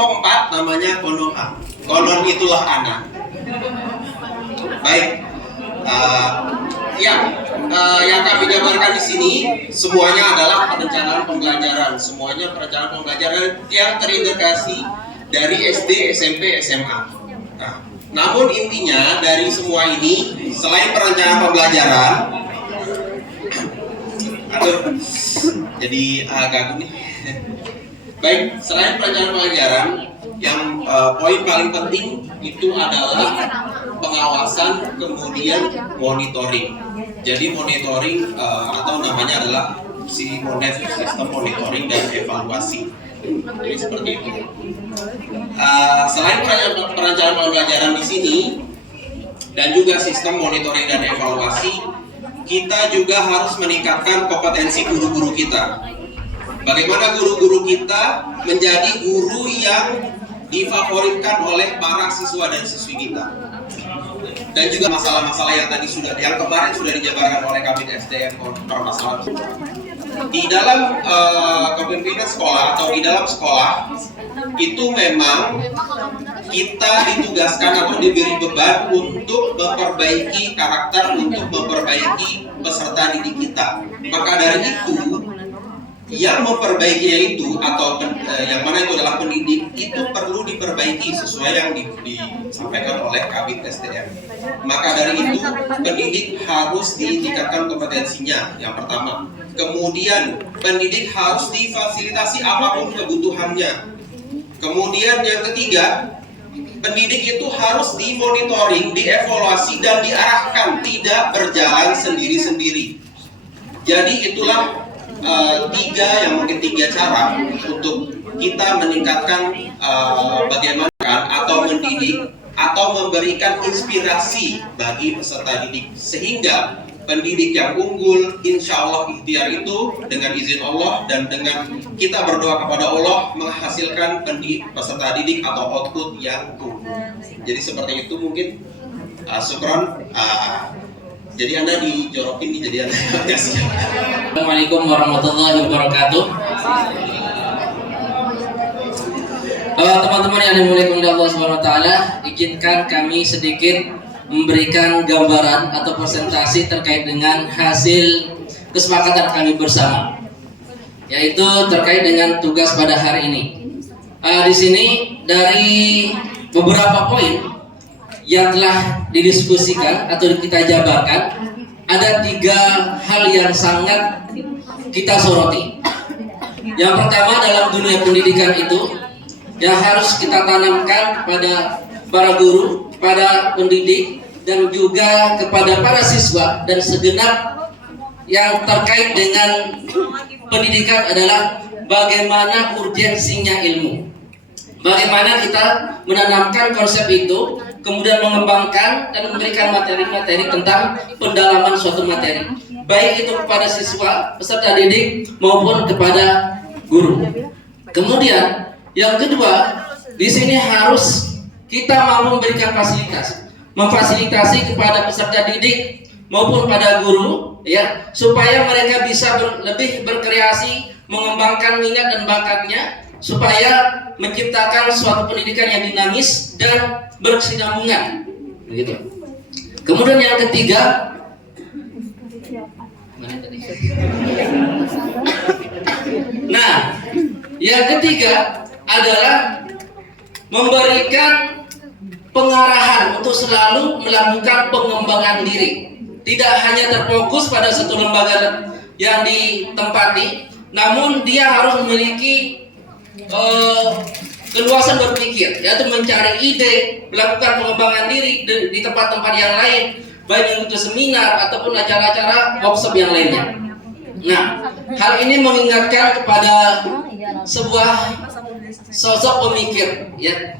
kelompok 4 namanya Konoha. Konon itulah anak. Baik. Yang kami jabarkan di sini semuanya adalah perencanaan pembelajaran. Semuanya perencanaan pembelajaran yang terintegrasi dari SD, SMP, SMA. Nah, namun intinya dari semua ini, selain perencanaan pembelajaran, jadi agak nih. Baik, selain perencanaan pembelajaran, yang poin paling penting itu adalah pengawasan, kemudian monitoring. Jadi monitoring atau namanya adalah SIMONET, sistem monitoring dan evaluasi. Jadi seperti itu. Selain perencanaan pembelajaran di sini dan juga sistem monitoring dan evaluasi, kita juga harus meningkatkan kompetensi guru-guru kita. Bagaimana guru-guru kita menjadi guru yang difavoritkan oleh para siswa dan siswi kita. Dan juga masalah-masalah yang kemarin sudah dijabarkan oleh Kabid SDM permasalahan. Di dalam kepemimpinan sekolah atau di dalam sekolah itu memang kita ditugaskan atau diberi beban untuk memperbaiki karakter, untuk memperbaiki peserta didik kita. Maka dari itu, yang memperbaikinya itu atau yang mana itu adalah pendidik, itu perlu diperbaiki sesuai yang disampaikan oleh Kabid SDM. Maka dari itu, pendidik harus ditingkatkan kompetensinya, yang pertama. Kemudian pendidik harus difasilitasi apapun kebutuhannya. Kemudian yang ketiga, pendidik itu harus dimonitoring, dievaluasi dan diarahkan, tidak berjalan sendiri-sendiri. Jadi itulah tiga cara untuk kita meningkatkan bagaimana atau mendidik atau memberikan inspirasi bagi peserta didik, sehingga pendidik yang unggul, insya Allah ikhtiar itu dengan izin Allah dan dengan kita berdoa kepada Allah menghasilkan peserta didik atau output yang unggul. Jadi seperti itu mungkin. Syukron. Jadi Anda dijorokin nih, jadi Anda kasih. Assalamualaikum warahmatullahi wabarakatuh. Teman-teman yang dimuliakan oleh Allah Subhanahu wa taala, izinkan kami sedikit memberikan gambaran atau presentasi terkait dengan hasil kesepakatan kami bersama, yaitu terkait dengan tugas pada hari ini. Di sini dari beberapa poin yang telah didiskusikan atau kita jabarkan, ada 3 hal yang sangat kita soroti. Yang pertama, dalam dunia pendidikan itu yang harus kita tanamkan kepada para guru, pada pendidik, dan juga kepada para siswa dan segenap yang terkait dengan pendidikan adalah bagaimana urgensinya ilmu. Bagaimana kita menanamkan konsep itu, kemudian mengembangkan dan memberikan materi-materi tentang pendalaman suatu materi, baik itu kepada siswa, peserta didik maupun kepada guru. Kemudian yang kedua, di sini harus kita mampu memberikan memfasilitasi kepada peserta didik maupun pada guru, ya, supaya mereka bisa lebih berkreasi, mengembangkan minat dan bakatnya, supaya menciptakan suatu pendidikan yang dinamis dan berkesinambungan, begitu. Kemudian yang ketiga, nah, yang ketiga adalah memberikan pengarahan untuk selalu melakukan pengembangan diri, tidak hanya terfokus pada satu lembaga yang ditempati, namun dia harus memiliki keluasan berpikir, yaitu mencari ide, melakukan pengembangan diri di tempat-tempat yang lain, baik itu seminar ataupun acara-acara workshop yang lainnya. Nah, hal ini mengingatkan kepada sebuah sosok pemikir, ya,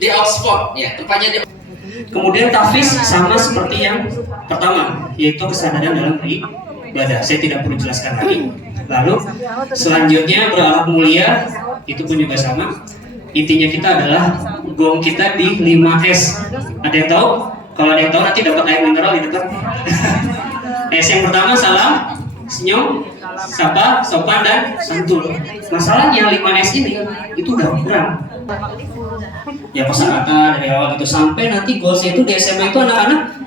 di Oxford, ya, tempatnya di. Kemudian tahfiz sama seperti yang pertama, yaitu kesadaran dalam beribadah. Saya tidak perlu jelaskan lagi. Lalu selanjutnya berakhlak mulia, itu pun juga sama. Intinya kita adalah gong kita di 5S. Ada yang tahu? Kalau ada yang tahu nanti dapat air mineral di depan. S yang pertama salam, senyum. sapa, sopan dan santun. Masalahnya 5S ini itu udah kurang. Ya kosakata dari awal itu sampai nanti goalsnya itu di SMA itu anak-anak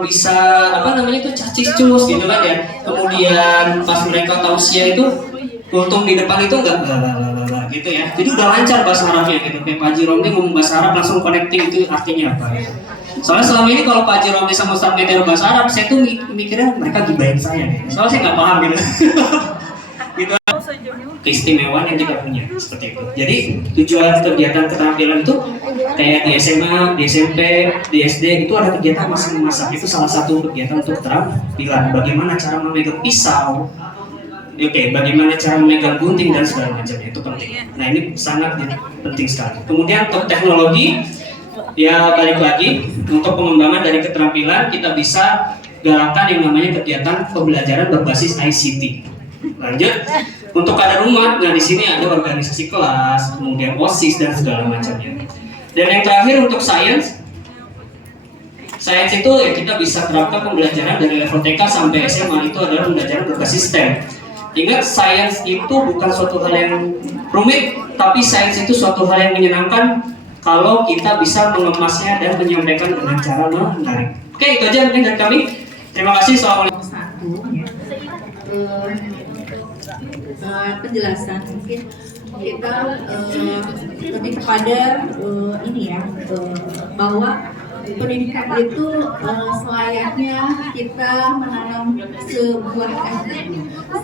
bisa apa namanya itu cacicus gitu kan ya. Kemudian pas mereka tausiah itu kultum di depan itu enggak gitu ya. Jadi udah lancar bahasa Arabnya gitu. Kayak Pak Haji Romli ngomong bahasa Arab langsung connecting itu artinya apa ya. Soalnya selama ini kalau Pak Haji Romli sama Ustaz Meteor bahasa Arab, saya tuh mikirnya mereka gibahin saya nih. Soalnya saya nggak paham gitu. Gitu keistimewaan yang kita punya seperti itu. Jadi tujuan kegiatan keterampilan itu kayak di SMA, di SMP, di SD itu ada kegiatan masak-masak. Itu salah satu kegiatan untuk keterampilan. Bagaimana cara memegang pisau, oke, bagaimana cara memegang gunting dan segala macamnya itu penting. Nah ini sangat penting sekali. Kemudian untuk teknologi, ya balik lagi untuk pengembangan dari keterampilan kita bisa galakan yang namanya kegiatan pembelajaran berbasis ICT. Lanjut untuk kadar umat, nah di sini ada organisasi kelas, kemudian OSIS dan segala macamnya. Dan yang terakhir untuk sains itu ya kita bisa terapkan pembelajaran dari level TK sampai SMA itu adalah pembelajaran berbasis STEM. Ingat, sains itu bukan suatu hal yang rumit, tapi sains itu suatu hal yang menyenangkan kalau kita bisa mengemasnya dan menyampaikan dengan cara menarik. Oke, itu aja mungkin dari kami. Terima kasih. Assalamualaikum. Penjelasan mungkin kita lebih kepada ini ya, bahwa pendidikan itu selayaknya kita menanam sebuah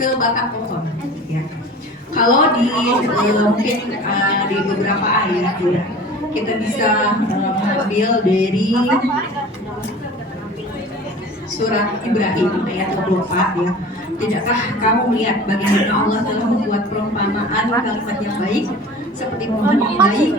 sebatang pohon ya. Kalau di mungkin di beberapa ayat ya, kita bisa mengambil dari surat Ibrahim ayat 24 ya. Tidakkah kamu melihat bagaimana Allah telah membuat perumpamaan kalimat yang baik seperti pohon yang baik